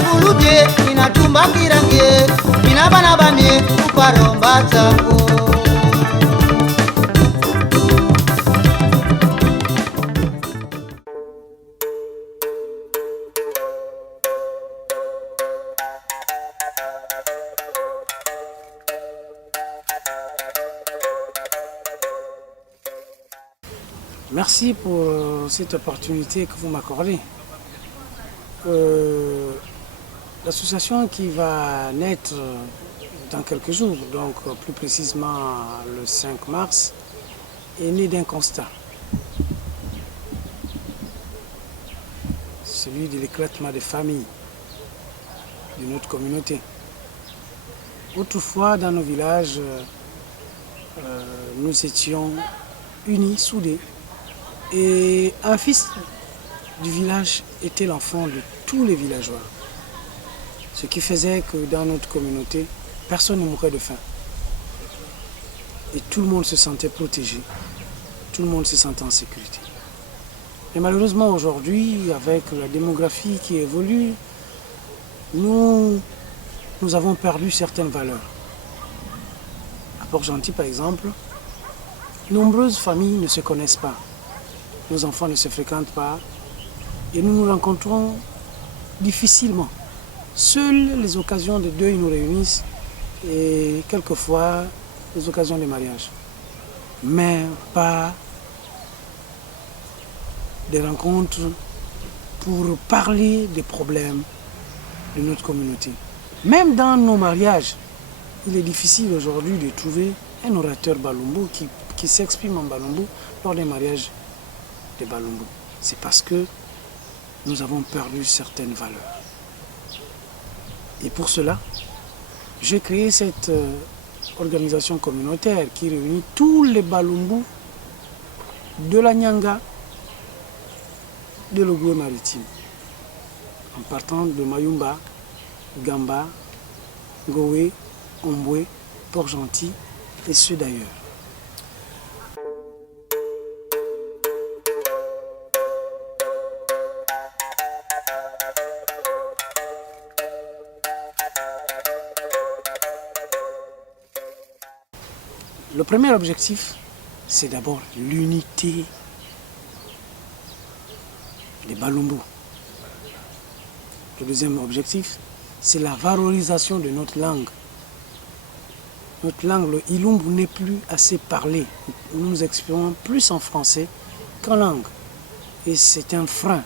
ngulubye inatumba kirange inabana bane uparomba zako. Merci pour cette opportunité que vous m'accordez. L'association qui va naître dans quelques jours, donc plus précisément le 5 mars, est née d'un constat. Celui de l'éclatement des familles de notre communauté. Autrefois, dans nos villages, nous étions unis, soudés. Et un fils du village était l'enfant de tous les villageois. Ce qui faisait que dans notre communauté, personne ne mourait de faim. Et tout le monde se sentait protégé. Tout le monde se sentait en sécurité. Mais malheureusement aujourd'hui, avec la démographie qui évolue, nous avons perdu certaines valeurs. À Port-Gentil par exemple, nombreuses familles ne se connaissent pas. Nos enfants ne se fréquentent pas et nous nous rencontrons difficilement. Seules les occasions de deuil nous réunissent et quelquefois les occasions de mariage. Mais pas des rencontres pour parler des problèmes de notre communauté. Même dans nos mariages, il est difficile aujourd'hui de trouver un orateur balumbu qui s'exprime en balumbu lors des mariages des balumbu. C'est parce que nous avons perdu certaines valeurs. Et pour cela, j'ai créé cette organisation communautaire qui réunit tous les balumbu de la Nyanga, de l'Ogo maritime, en partant de Mayumba, Gamba, Ngoé, Omboué, Port-Gentil et ceux d'ailleurs. Le premier objectif, c'est d'abord l'unité des balumbu. Le deuxième objectif, c'est la valorisation de notre langue. Notre langue, le ilumbu, n'est plus assez parlée. Nous nous exprimons plus en français qu'en langue. Et c'est un frein.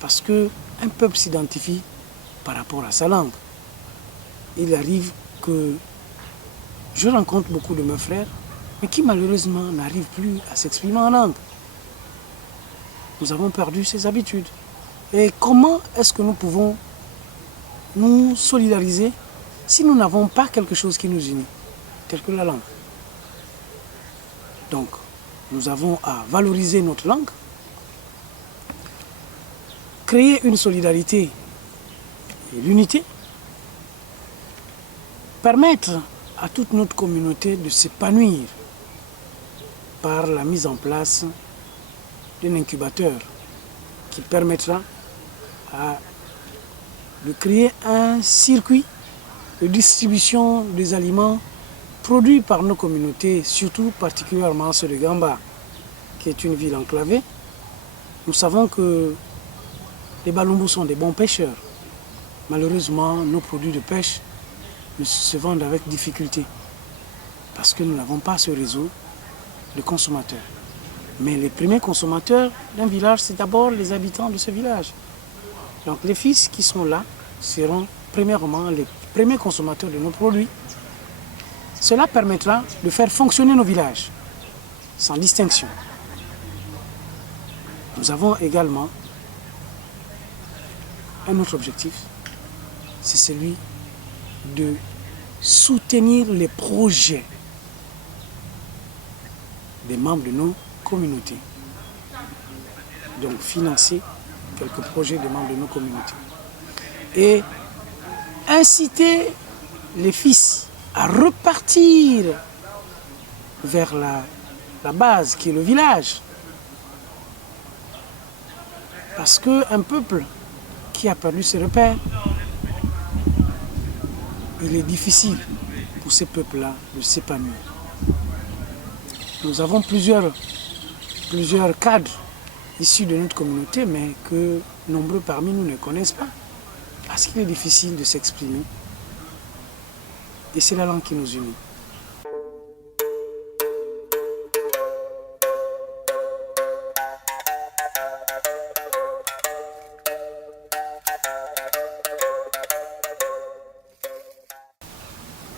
Parce qu'un peuple s'identifie par rapport à sa langue. Il arrive que je rencontre beaucoup de mes frères, mais qui malheureusement n'arrivent plus à s'exprimer en langue. Nous avons perdu ces habitudes. Et comment est-ce que nous pouvons nous solidariser si nous n'avons pas quelque chose qui nous unit, tel que la langue? Donc, nous avons à valoriser notre langue, créer une solidarité et l'unité, permettre à toute notre communauté de s'épanouir par la mise en place d'un incubateur qui permettra de créer un circuit de distribution des aliments produits par nos communautés, surtout particulièrement ceux de Gamba, qui est une ville enclavée. Nous savons que les balumbu sont des bons pêcheurs. Malheureusement, nos produits de pêche se vendent avec difficulté parce que nous n'avons pas ce réseau de consommateurs. Mais les premiers consommateurs d'un village, c'est d'abord les habitants de ce village. Donc les fils qui sont là seront premièrement les premiers consommateurs de nos produits. Cela permettra de faire fonctionner nos villages sans distinction. Nous avons également un autre objectif, c'est celui de soutenir les projets des membres de nos communautés. Donc financer quelques projets des membres de nos communautés. Et inciter les fils à repartir vers la base qui est le village. Parce qu'un peuple qui a perdu ses repères, il est difficile pour ces peuples-là de s'épanouir. Nous avons plusieurs cadres issus de notre communauté, mais que nombreux parmi nous ne connaissent pas, parce qu'il est difficile de s'exprimer. Et c'est la langue qui nous unit.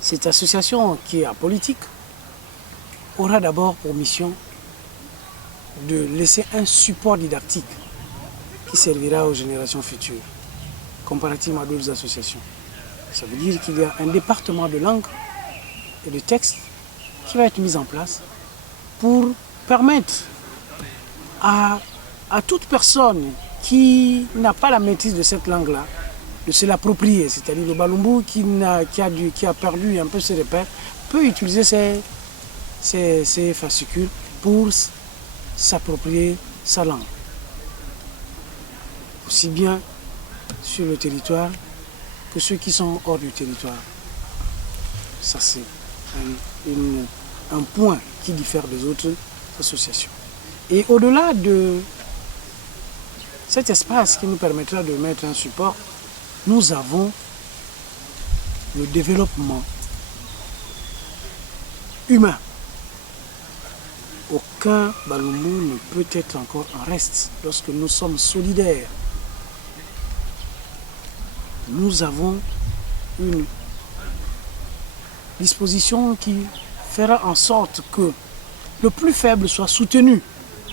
Cette association qui est apolitique aura d'abord pour mission de laisser un support didactique qui servira aux générations futures, comparativement à d'autres associations. Ça veut dire qu'il y a un département de langue et de texte qui va être mis en place pour permettre à toute personne qui n'a pas la maîtrise de cette langue-là de se l'approprier. C'est-à-dire le Balumbu qui a perdu un peu ses repères peut utiliser ces fascicules pour s'approprier sa langue. Aussi bien sur le territoire que ceux qui sont hors du territoire. Ça, c'est un point qui diffère des autres associations. Et au-delà de cet espace qui nous permettra de mettre un support, nous avons le développement humain. Aucun Balumbu ne peut être encore en reste lorsque nous sommes solidaires. Nous avons une disposition qui fera en sorte que le plus faible soit soutenu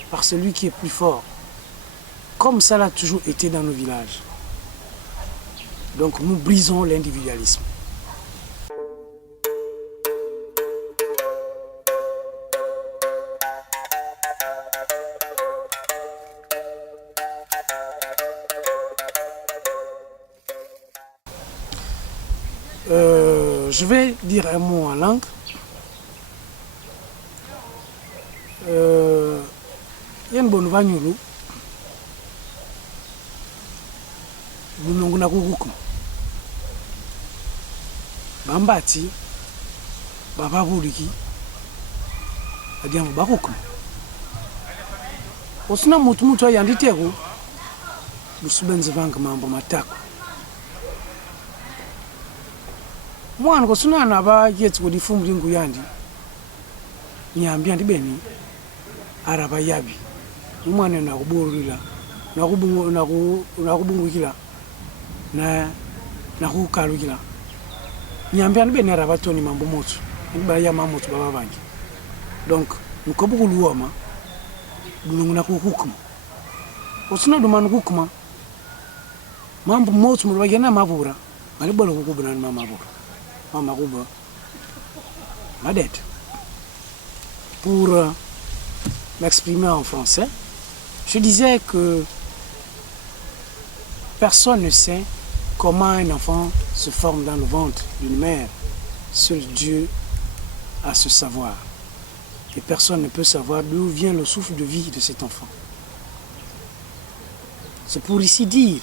par celui qui est plus fort, comme ça l'a toujours été dans nos villages. Donc nous brisons l'individualisme. Je vais dire un mot en langue. Yen bon vanyulu. Bunongu na kukukum. Bambati. Baba buliki. Adiambu bakukum. Osuna mutu ayanditego. Busubenzi vanga mambo matako. Mwana kosuna naba yetsi ko difumbi nguyandi nyambi andi beni araba yabi umwana na kuborula na kubungukila na kukalukila nyambi andi beni araba toni mambo moto ndiba ya mamoto baba bangi. Donc nkobukuluoma bulungu na kukukuma osuna dumanu kukuma mambo moto mulibagena mabura malibolo kukubuna na mabura Madette. Pour m'exprimer en français, je disais que personne ne sait comment un enfant se forme dans le ventre d'une mère. Seul Dieu a ce savoir. Et personne ne peut savoir d'où vient le souffle de vie de cet enfant. C'est pour ici dire,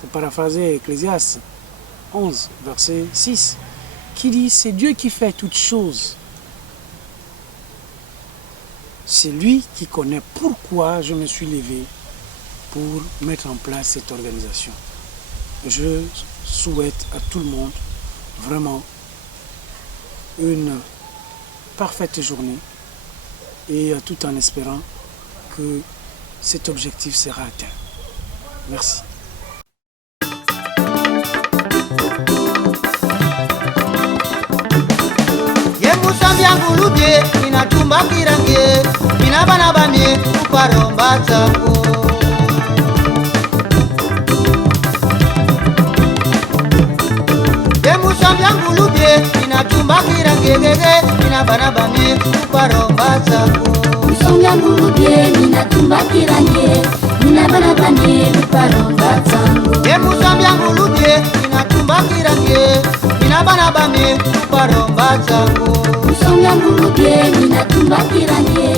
pour paraphraser Ecclésiaste 11, verset 6, qui dit « C'est Dieu qui fait toutes choses. C'est lui qui connaît pourquoi je me suis levé pour mettre en place cette organisation. » Je souhaite à tout le monde vraiment une parfaite journée et tout en espérant que cet objectif sera atteint. Merci. Ngulubye inatumbakira nge inabana bamye kuparomba zako Yemusambya ngulubye inatumbakira nge inabana bamye kuparomba zako Musambya ngulubye inatumbakira nge inabana bamye kuparomba zako Yemusambya ngulubye inatumbakira nge inabana bamye kuparomba zako Musambya ngulubye inatumbakira nge